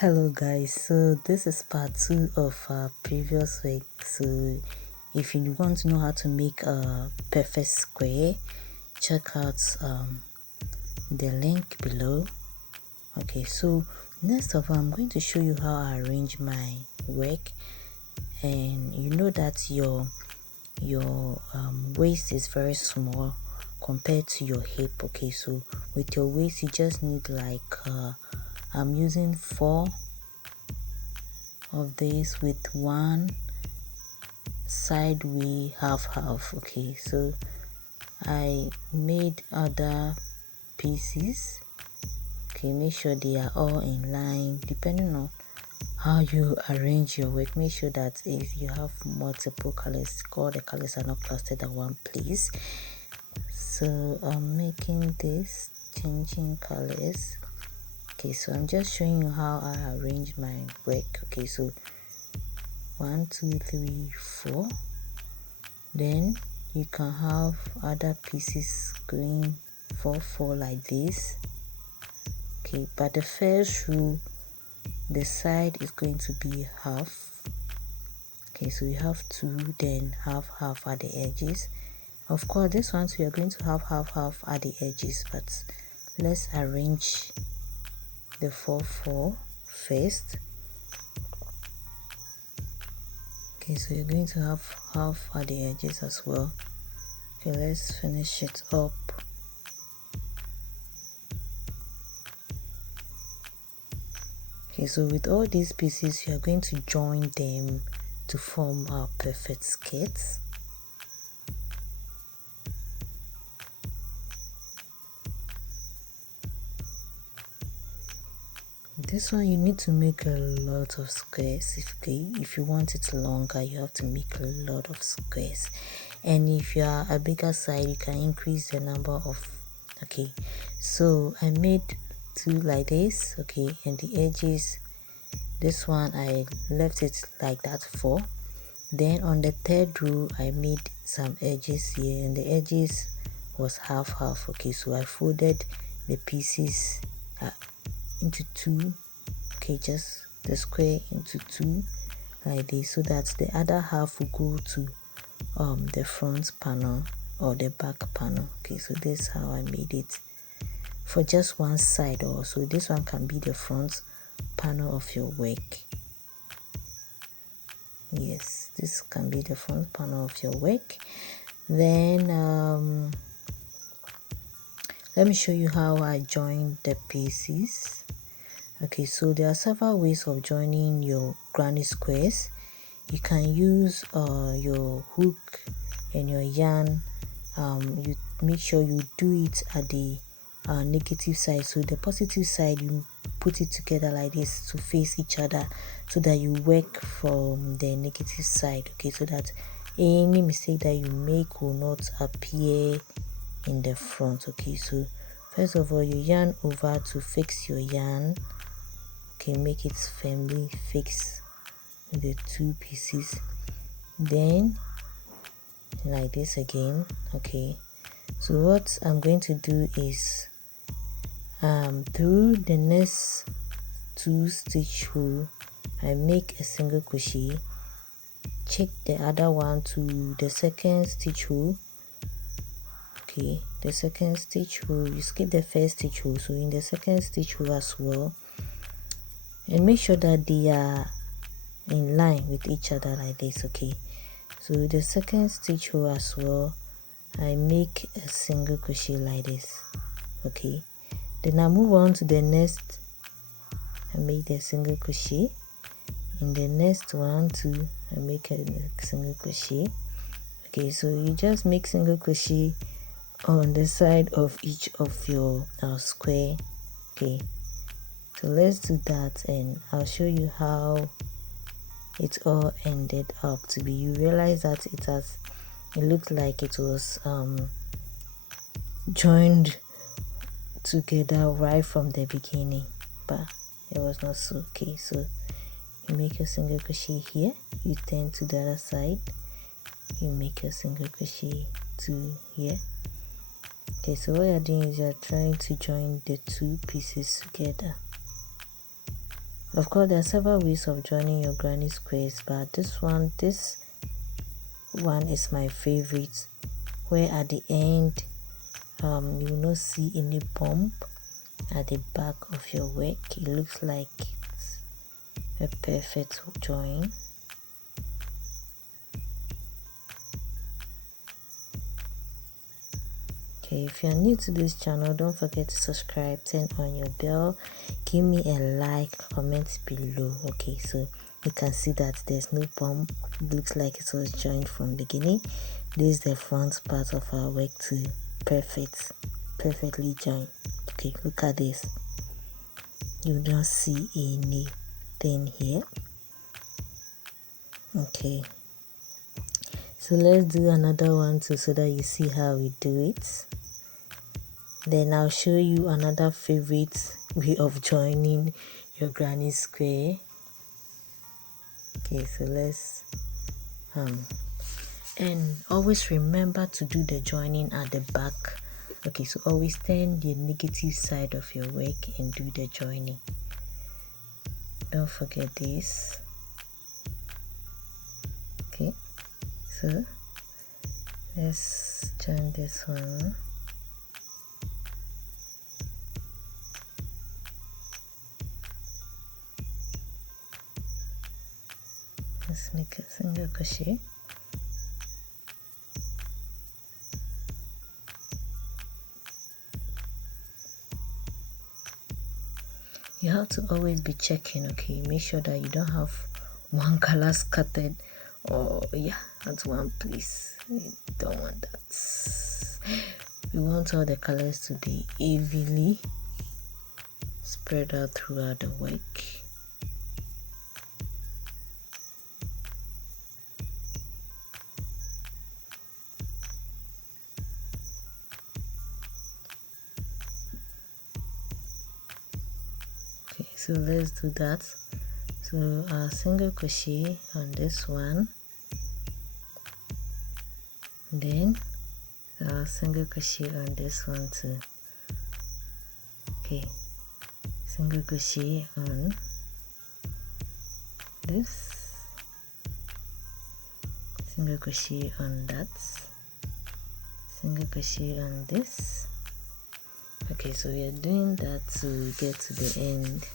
Hello guys, so this is part 2 of our previous week. So if you want to know how to make a perfect square, check out the link below. Okay, so next of all, I'm going to show you how I arrange my work. And you know that your waist is very small compared to your hip. Okay, so with your waist you just need like I'm using 4 of these with one sideway half. Okay, so I made other pieces. Okay, make sure they are all in line depending on how you arrange your work. Make sure that if you have multiple colors, all the colors are not clustered at one place. So I'm making this, changing colors. Okay, so I'm just showing you how I arrange my work. Okay, so 1 2 3 4, then you can have other pieces going 4 4 like this. Okay, but the first row, the side is going to be half. Okay, so you have 2, then half at the edges. Of course, this one too, you're going to have half at the edges, but let's arrange the 4 4 first. Okay, so you're going to have half at the edges as well. Okay, let's finish it up. Okay, so with all these pieces, you are going to join them to form our perfect skirts. This one you need to make a lot of squares. If you want it longer, you have to make a lot of squares. And if you are a bigger side, you can increase the number of. Okay, so I made 2 like this. Okay, and the edges, this one I left it like that 4. Then on the 3rd row I made some edges here, and the edges was half. Okay, so I folded the pieces into 2. Okay, just the square into 2 like this, so that the other half will go to the front panel or the back panel. Okay, so this is how I made it for just one side. Also, this one can be the front panel of your work. Yes, this can be the front panel of your work. Then let me show you how I join the pieces. Okay, so there are several ways of joining your granny squares. You can use your hook and your yarn. You make sure you do it at the negative side, so the positive side you put it together like this to face each other, so that you work from the negative side. Okay, so that any mistake that you make will not appear in the front. Okay, so first of all, you yarn over to fix your yarn. Okay, make it firmly fixed with the 2 pieces, then like this again. Okay, so what I'm going to do is through the next 2 stitch hole, I make a single crochet, check the other one to the 2nd stitch hole. Okay, the 2nd stitch hole, you skip the 1st stitch hole, so in the 2nd stitch hole as well, and make sure that they are in line with each other like this. Okay, so the 2nd stitch hole as well, I make a single crochet like this. Okay, then I move on to the next. I make the single crochet in the next one too. I make a single crochet. Okay, so you just make single crochet on the side of each of your square. Okay, so let's do that, and I'll show you how it all ended up to be. You realize that it looked like it was joined together right from the beginning, but it was not so. Okay, so you make a single crochet here, you turn to the other side, you make a single crochet to here. Okay, so what you're doing is you're trying to join the 2 pieces together. Of course, there are several ways of joining your granny squares, but this one is my favorite, where at the end you will not see any bump at the back of your work. It looks like it's a perfect join. Okay, if you're new to this channel, don't forget to subscribe, turn on your bell, give me a like, comment below. Okay, so you can see that there's no bump. It looks like it was joined from beginning. This is the front part of our work to perfectly join. Okay, look at this. You don't see anything here. Okay, so let's do another one too, so that you see how we do it. Then I'll show you another favorite way of joining your granny square. Okay, so let's and always remember to do the joining at the back. Okay, so always turn the negative side of your work and do the joining. Don't forget this. Okay, so let's join this one. Let's make a single crochet. You have to always be checking. Okay, make sure that you don't have one color scattered, or at one place. You don't want that. We want all the colors to be evenly spread out throughout the work. So let's do that. So our single crochet on this one, then our single crochet on this one too. Okay, single crochet on this, single crochet on that, single crochet on this. Okay, so we are doing that to get to the end.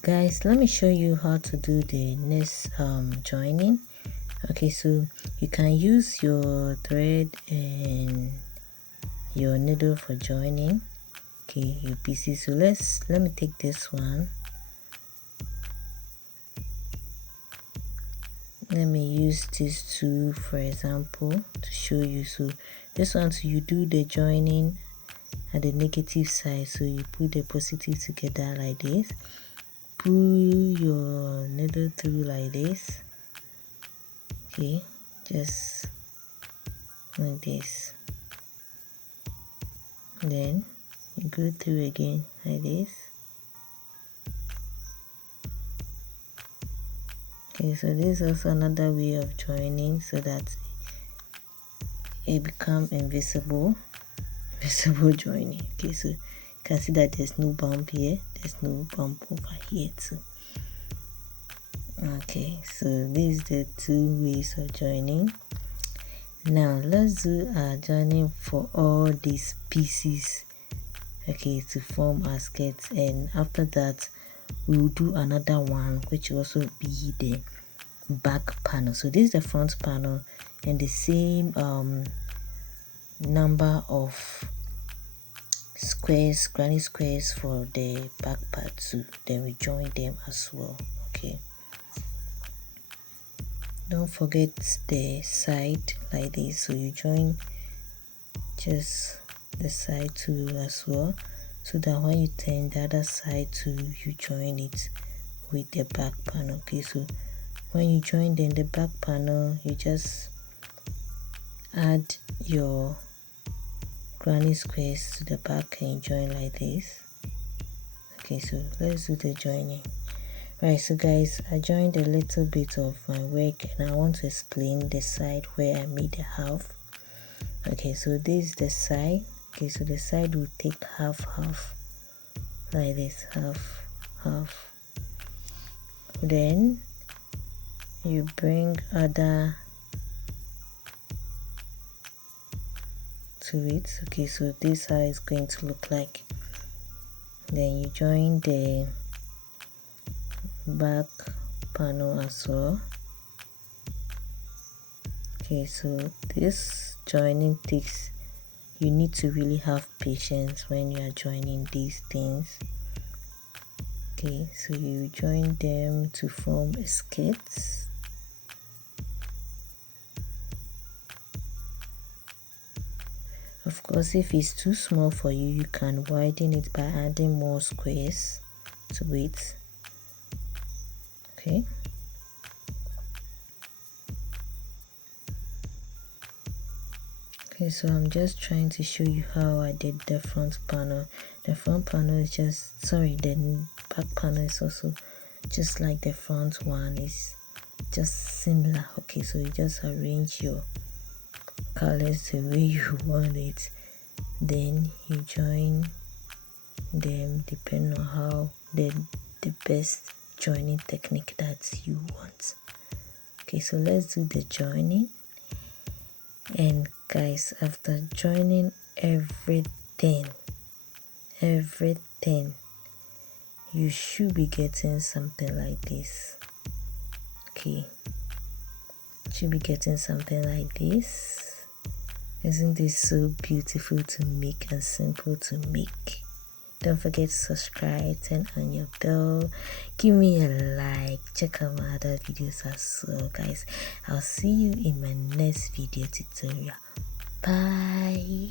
Guys, let me show you how to do the next joining. Okay, so you can use your thread and your needle for joining. Okay, your pieces. So let me take this one. Let me use these two for example to show you. So this one, so you do the joining at the negative side, so you put the positive together like this, pull your needle through like this. Okay, just like this, then you go through again like this. Okay, so this is also another way of joining, so that it become invisible joining. Okay, so you can see that there's no bump here, there's no bump over here too. Okay, so these are the two ways of joining. Now let's do our joining for all these pieces, okay, to form our skirts. And after that we will do another one, which will also be the back panel. So this is the front panel, and the same number of squares, granny squares for the back part too. Then we join them as well. Okay, don't forget the side like this, so you join just the side too as well. so that when you turn the other side to you join it with the back panel. Okay, so when you join then the back panel, you just add your granny squares to the back and join like this. Okay, so let's do the joining. Right, so guys, I joined a little bit of my work and I want to explain the side where I made a half. Okay, so this is the side. Okay, so the side will take half like this, half. Then you bring other to it. Okay, so this is how it's going to look like. Then you join the back panel as well. Okay, so this joining takes, you need to really have patience when you are joining these things. Okay, so you join them to form a skirt. Of course, if it's too small for you, you can widen it by adding more squares to it. Okay. Okay, so I'm just trying to show you how I did the front panel. The front panel is just, the back panel is also just like the front one, is just similar. Okay, so you just arrange your colors the way you want it, then you join them depending on how the best joining technique that you want. Okay, so let's do the joining. And guys, after joining everything, you should be getting something like this. Okay, should be getting something like this. Isn't this so beautiful to make and simple to make? Don't forget to subscribe, turn on your bell, give me a like, check out my other videos as well, guys. I'll see you in my next video tutorial. Bye.